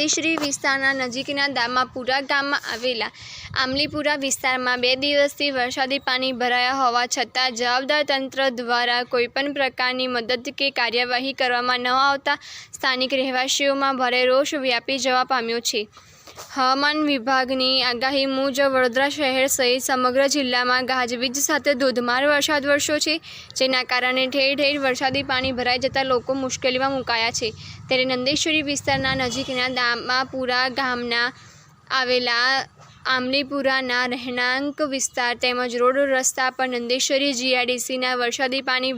નંદેશ્રી વિસ્તારના નજીકના દામાપુરા ગામમાં આવેલા આમલીપુરા વિસ્તારમાં બે દિવસથી વરસાદી પાણી ભરાયા હોવા છતાં જવાબદાર તંત્ર દ્વારા કોઈપણ પ્રકારની મદદ કે કાર્યવાહી કરવામાં ન આવતા સ્થાનિક રહેવાસીઓમાં ભારે રોષ વ્યાપી જવા પામ્યો છે. હવામાન વિભાગની આગાહી મુજબ વડોદરા શહેર સહિત સમગ્ર જિલ્લામાં ગાજવીજ સાથે ધોધમાર વરસાદ વરસ્યો છે, જેના કારણે ઠેર ઠેર વરસાદી પાણી ભરાઈ જતાં લોકો મુશ્કેલીમાં મુકાયા છે. ત્યારે નંદેશ્વરી વિસ્તારના નજીકના દામાપુરા ગામના આવેલા આમલીપુરાના રહેણાંક વિસ્તાર તેમજ રોડ રસ્તા પર નંદેશ્વરી જીઆઈડીસીના વરસાદી પાણી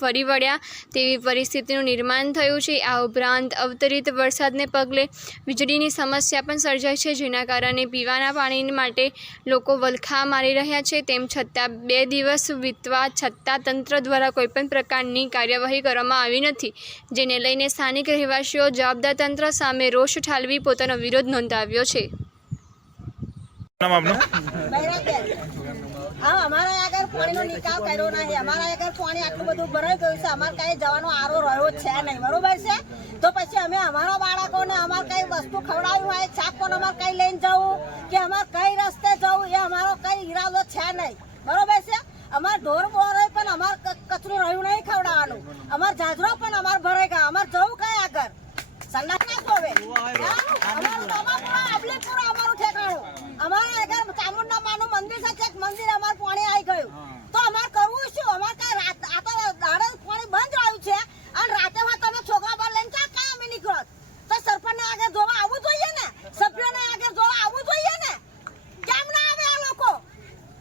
ફરી વળ્યા તેવી પરિસ્થિતિનું નિર્માણ થયું છે. આ ઉપરાંત અવતરિત વરસાદને પગલે વીજળીની સમસ્યા પણ સર્જાઈ છે, જેના કારણે પીવાના પાણી માટે લોકો વલખા મારી રહ્યા છે. તેમ છતાં બે દિવસ વીતવા છતાં તંત્ર દ્વારા કોઈપણ પ્રકારની કાર્યવાહી કરવામાં આવી નથી, જેને લઈને સ્થાનિક રહેવાસીઓ જવાબદાર તંત્ર સામે રોષ ઠાલવી પોતાનો વિરોધ નોંધાવ્યો છે. નામ આપનું? હા અમારા આગળ પાણીનો નિકાલ કર્યો નહીં. અમારા આગળ પાણી આટલું બધું ભરાઈ ગયું છે. અમારે કઈ જવાનો આરો રહ્યો છે નહીં. બરોબર છે? તો પછી અમે અમારા બાળકોને અમારે કઈ વસ્તુ ખવડાવી હોય શાક પણ અમારે કઈ લઈને જવું કે અમારે કઈ રસ્તે જવું એ અમારો કઈ ઈરાદો છે નહીં. બરોબર છે? અમાર ઢોર બોરે પણ અમારે કચરું રહ્યું નહીં ખવડાવવાનું. અમાર જાજરો પણ અમારે ભરાઈ ગયા. અમારે જવું કઈ આગળ? સલાહ નાખો હવે. અમારું દમાપુરા, અબલીપુરા અમારું ઠેકાણું અમારે આગળ ચામુંડા માનું મંદિર છે છેક મંદિર અમારે પાણી આવી ગયું તો અમારે કરવું શું અમારે કઈ રાત આ તો દાડે પાણી બંધ રહ્યું છે અને રાતે માં તમે છોકરા બાર લઈને ચા કાં અમે નીકળો તો સરપંચને આગળ જોવા આવવું જોઈએ ને સભ્યોને આગળ જોવા આવવું જોઈએ ને કેમ ના આવે આ લોકો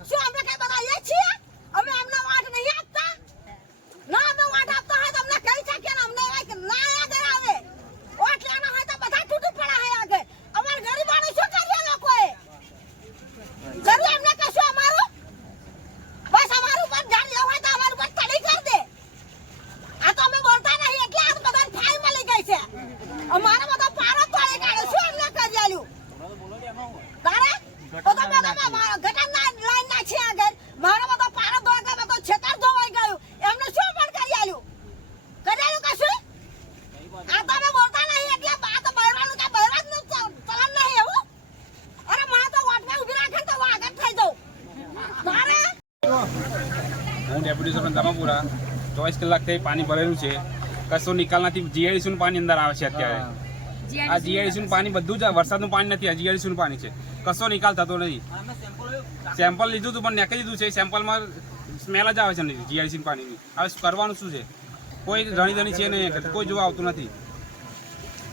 શું અમે કઈ બધા અહીંયા છીએ અમે અમને વાટ નહીં આપતા ના અમે વાટ આપતા હોય તો અમને કહી શકીએ ને અમને એવાય કે ના આગળ આવે વોટ લેવાના હોય તો બધા તૂટી પડ્યા હોય આગળ અમારા ગરીબાનું શું કરીએ લોકોએ કર્યું એમને કશું અમારું બસ અમારું પર ધ્યાન લેવું હોય તો અમારું પર તડી કરી દે આ તો અમે બોલતા નહીં એટલે આ બધાને ફાઈ મળી ગઈ છે અમારો બધો પારો તોડી કાઢ્યો શું એમને કરી આલ્યું તારે તો તો બધા મારા ગટર ના લાઈન ના છે આગળ મારો બધો પારો ધોઈ ગયો બધો છેતર ધોવાઈ ગયું એમને શું પણ કરી આલ્યું કરી આલ્યું કશું આ તો અમે બોલતા નહીં એટલે આ તો બહેરવાનું કે બહેરવાનું ચલન નહીં એવું અરે મને તો વાટમાં ઊભી રાખે ને તો હું ડેપ્યુટી સરપંચ દામાપુરા ચોવીસ કલાકથી પાણી ભરેલું છે કશો નિકાલ નથી જીઆઈડીસીનું પાણી અંદર આવે છે અત્યારે આ જીઆઈડીસીનું પાણી બધું જ વરસાદનું પાણી નથી આ જીઆઈડીસીનું પાણી છે કશો નિકાલ થતો નથી. સેમ્પલ લીધું હતું પણ નાખી દીધું છે. સેમ્પલમાં સ્મેલ જ આવે છે જીઆઈસી પાણીની. હવે કરવાનું શું છે? કોઈ ધણી ધણી છે નહીં કોઈ જોવા આવતું નથી.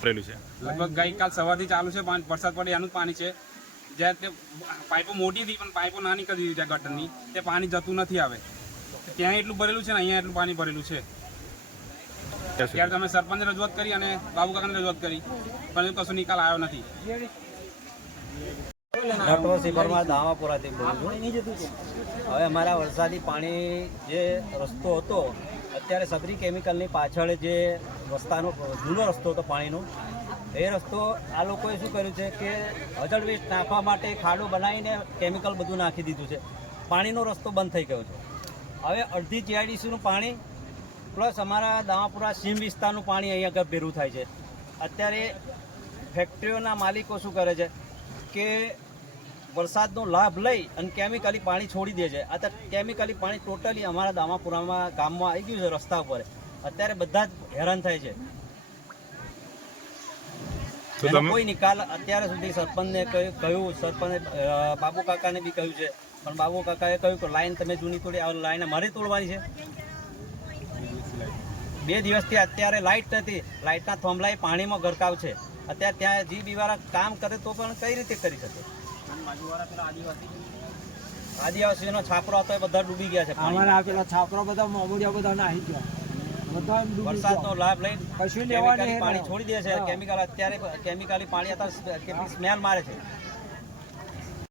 ભરેલું છે. લગભગ ગઈકાલ સવારથી ચાલુ છે પાણી વરસાદ પડે એનું પાણી છે. જ્યાં તે પાઇપો મોટી હતી પણ પાઇપો નાની કરી દીધી ત્યાં ગટરની. તે પાણી જતું નથી આવે. ત્યાં એટલું ભરેલું છે ને અહીંયા એટલું પાણી ભરેલું છે. ત્યારે તમે સરપંચને રજૂઆત કરી અને બાબુ કાકાને રજૂઆત કરી. પણ કશો નિકાલ આવ્યો નથી. ડૉક્ટર પરમાર દામાપુરાથી બોલું છું. હવે અમારા વરસાદી પાણી જે રસ્તો હતો, અત્યારે સબરી કેમિકલની પાછળ જે રસ્તાનો, જૂનો રસ્તો હતો પાણીનો, એ રસ્તો આ લોકોએ શું કર્યું છે કે હજળ વેસ્ટ નાખવા માટે ખાડો બનાવીને કેમિકલ બધું નાખી દીધું છે. પાણીનો રસ્તો બંધ થઈ ગયો છે. હવે અડધી જીઆઈડીસીનું પાણી પ્લસ અમારા દામાપુરા સીમ વિસ્તારનું પાણી અહીંયા આગળ ભેરું થાય છે. અત્યારે ફેક્ટરીઓના માલિકો શું કરે છે કે વરસાદનો લાભ લઈ અને કેમિકલી પાણી છોડી દે છે. આ કેમિકલી પાણી ટોટલી અમારા દામાપુરામાં ગામમાં આવી ગયું છે રસ્તા ઉપર. અત્યારે બધા જ હેરાન થાય છે. કોઈ નિકાલ અત્યારે સુધી સરપંચને કહ્યું સરપંચ બાબુ કાકાને બી કહ્યું છે. પણ બાબુ કાકાએ કહ્યું કે લાઈન તમે જૂની તોડી આ લાઈન અમારે તોડવાની છે. બે દિવસથી અત્યારે લાઇટ નથી. લાઇટના થોંભલાએ પાણીમાં ગરકાવ છે. અત્યારે ત્યાં જીબી વાળા કામ કરે તો પણ કઈ રીતે કરી શકે? આદિવાસીનો છાપરો હતો એ બધા ડૂબી ગયા છે. અમારા પેલા છાપરો બધા મોમડિયા બધા નાહી ગયા. બધા વરસાદનો લાભ લઈ કશું લેવા પાણી છોડી દે છે. કેમિકલ અત્યારે કેમિકલી પાણી અત્યારે સ્મેલ મારે છે.